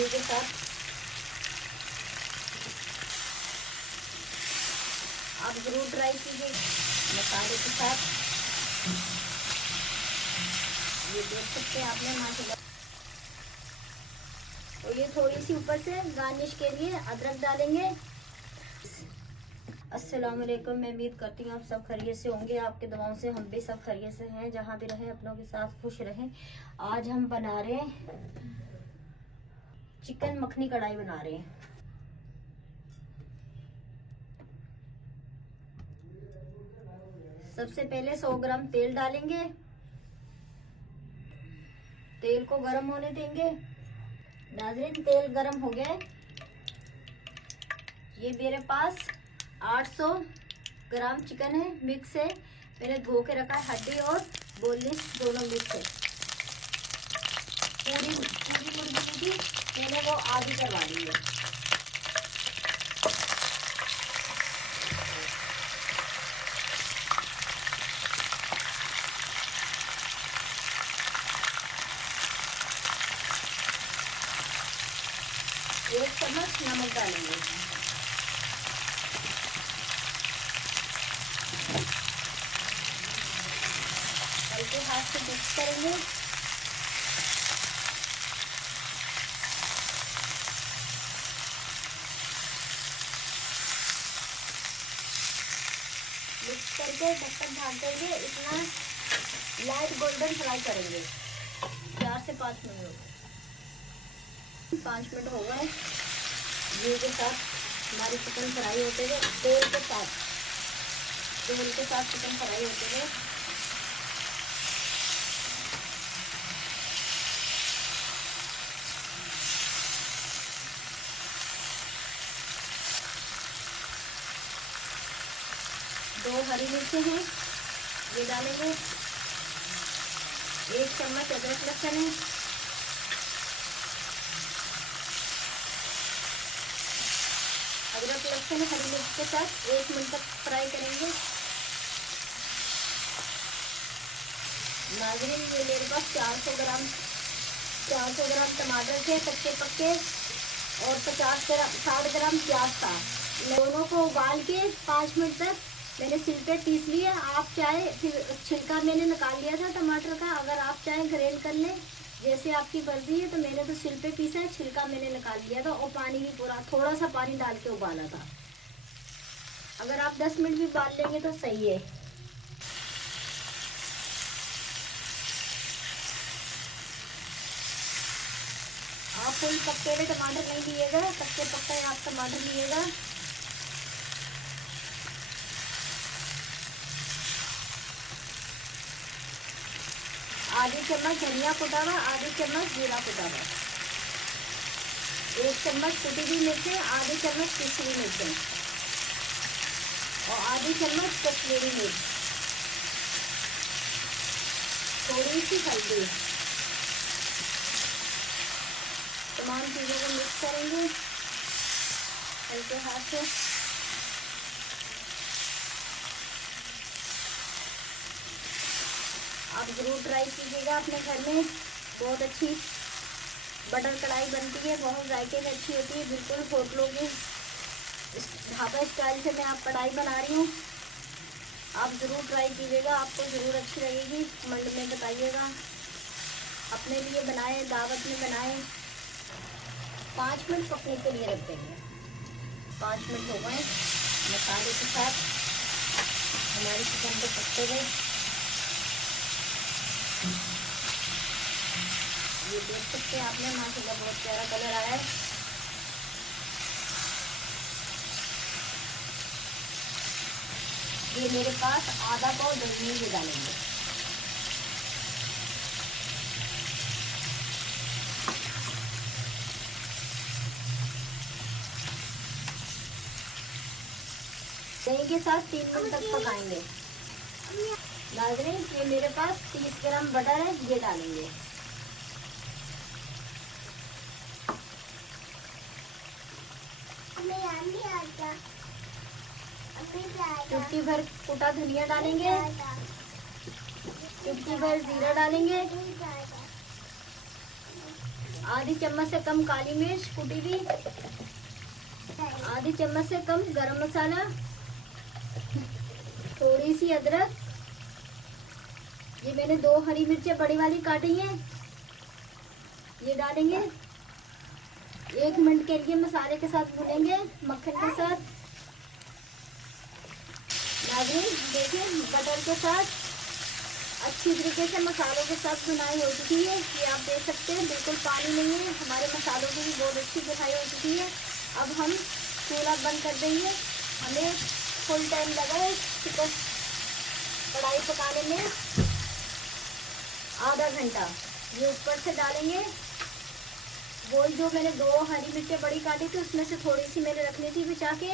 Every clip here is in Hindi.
घी के साथ आप जरूर ट्राई कीजिए। मसाले के साथ ये देख सकते हैं आपने माशाल्लाह। और ये थोड़ी सी ऊपर से गार्निश के लिए अदरक डालेंगे। अस्सलाम वालेकुम, मैं उम्मीद करती हूँ आप सब खैरियत से होंगे। आपके दुआओं से हम भी सब खैरियत से हैं। जहाँ भी रहें अपनों के साथ खुश रहें। आज हम बना रहे हैं चिकन मखनी कढ़ाई बना रहे हैं। सबसे पहले 100 ग्राम तेल डालेंगे। तेल को गर्म होने देंगे। नाज़रीन, तेल गर्म हो गया। ये मेरे पास 800 ग्राम चिकन है, मिक्स है। मैंने धो के रखा है, हड्डी और बोनलेस दोनों मिक्स है। पूरी मुर्गी की मैंने वो आधी करवा ली है। एक चम्मच नमक डालेंगे। हल्के हाथ से मिक्स करेंगे। मिक्स करके ढक्कन ढाक देंगे। इतना लाइट गोल्डन फ्राई करेंगे 4 से 5 मिनट। 5 मिनट हो गए। घी के साथ हमारी चिकन फ्राई होते हुए, तेल के साथ चिकन फ्राई होते हुए दो हरी मिर्चें हैं, ये डालेंगे। 1 चम्मच अदरक लहसुन है। अदरक लहसुन हरी मिर्च के साथ 1 मिनट तक फ्राई करेंगे। नाज़रीन, ये मेरे पास 400 ग्राम टमाटर थे कच्चे पक्के और 60 ग्राम प्याज था। दोनों को उबाल के 5 मिनट तक मैंने सिल पे पीस लिया। आप चाहे फिर छिलका मैंने निकाल लिया था टमाटर का, अगर आप चाहे ग्राइंड कर लें, जैसे आपकी मर्जी है। तो मैंने तो सिल पे पीसा है, छिलका मैंने निकाल लिया था। और पानी भी पूरा थोड़ा सा पानी डाल के उबाला था। अगर आप 10 मिनट भी उबाल लेंगे तो सही है। आप फुल पक्के हुए टमाटर नहीं लिएगा, कच्चे पक्के आप टमाटर लिएगा। आधी चम्मच धनिया कुटा हुआ, आधी चम्मच जीरा कुटा हुआ, 1 चम्मच कुटी हुई मिर्चें, आधी चम्मच पिसी हुई मिर्चें और आधी चम्मच कश्मीरी मिर्च, थोड़ी सी हल्दी। तमाम चीज़ों को मिक्स करेंगे हल्के हाथ से। आप ज़रूर ट्राई कीजिएगा अपने घर में। बहुत अच्छी बटर कढ़ाई बनती है, बहुत जायके में अच्छी होती है। बिल्कुल होटलों के ढाबा स्टाइल से मैं आप कढ़ाई बना रही हूँ। आप ज़रूर ट्राई कीजिएगा, आपको ज़रूर अच्छी लगेगी। कमेंट में बताइएगा। अपने लिए बनाए, दावत में बनाए। 5 मिनट पकने के लिए रख देंगे। 5 मिनट हो गए। मसाले के साथ हमारी चिकन को पकते गए। ये देख सकते हैं आपने माशाल्लाह बहुत प्यारा कलर आया है। ये मेरे पास आधा पाव धनिया भी डालेंगे। दही के साथ 3 मिनट तक पकाएंगे। नाज़रीन, ये मेरे पास 30 ग्राम बटर है, ये डालेंगे। चुटकी भर कुटा धनिया डालेंगे। चुटकी भर जीरा डालेंगे। आधी चम्मच से कम काली मिर्च कुटी हुई, आधी चम्मच से कम गरम मसाला, थोड़ी सी अदरक, ये मैंने 2 हरी मिर्चें बड़ी वाली काटी हैं, ये डालेंगे। 1 मिनट के लिए मसाले के साथ भूनेंगे मक्खन के साथ। नाज़रीन देखिए बटर के साथ अच्छी तरीके से मसालों के साथ भुनाई हो चुकी है। ये आप देख सकते हैं बिल्कुल पानी नहीं है, हमारे मसालों की भी बहुत अच्छी भुनाई हो चुकी है। अब हम चूल्हा बंद कर देंगे। हमें फुल टाइम लगा है चिकन कढ़ाई पकाने में, आधा घंटा। ये ऊपर से डालेंगे वो जो मैंने 2 हरी मिर्चें बड़ी काटी थी, उसमें से थोड़ी सी मैंने रख ली थी बचा के,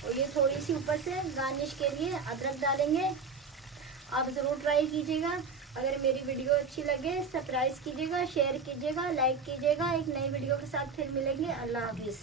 और ये थोड़ी सी ऊपर से गार्निश के लिए अदरक डालेंगे। आप ज़रूर ट्राई कीजिएगा। अगर मेरी वीडियो अच्छी लगे सब्सक्राइब कीजिएगा, शेयर कीजिएगा, लाइक कीजिएगा। एक नई वीडियो के साथ फिर मिलेंगे। अल्लाह हाफिज़।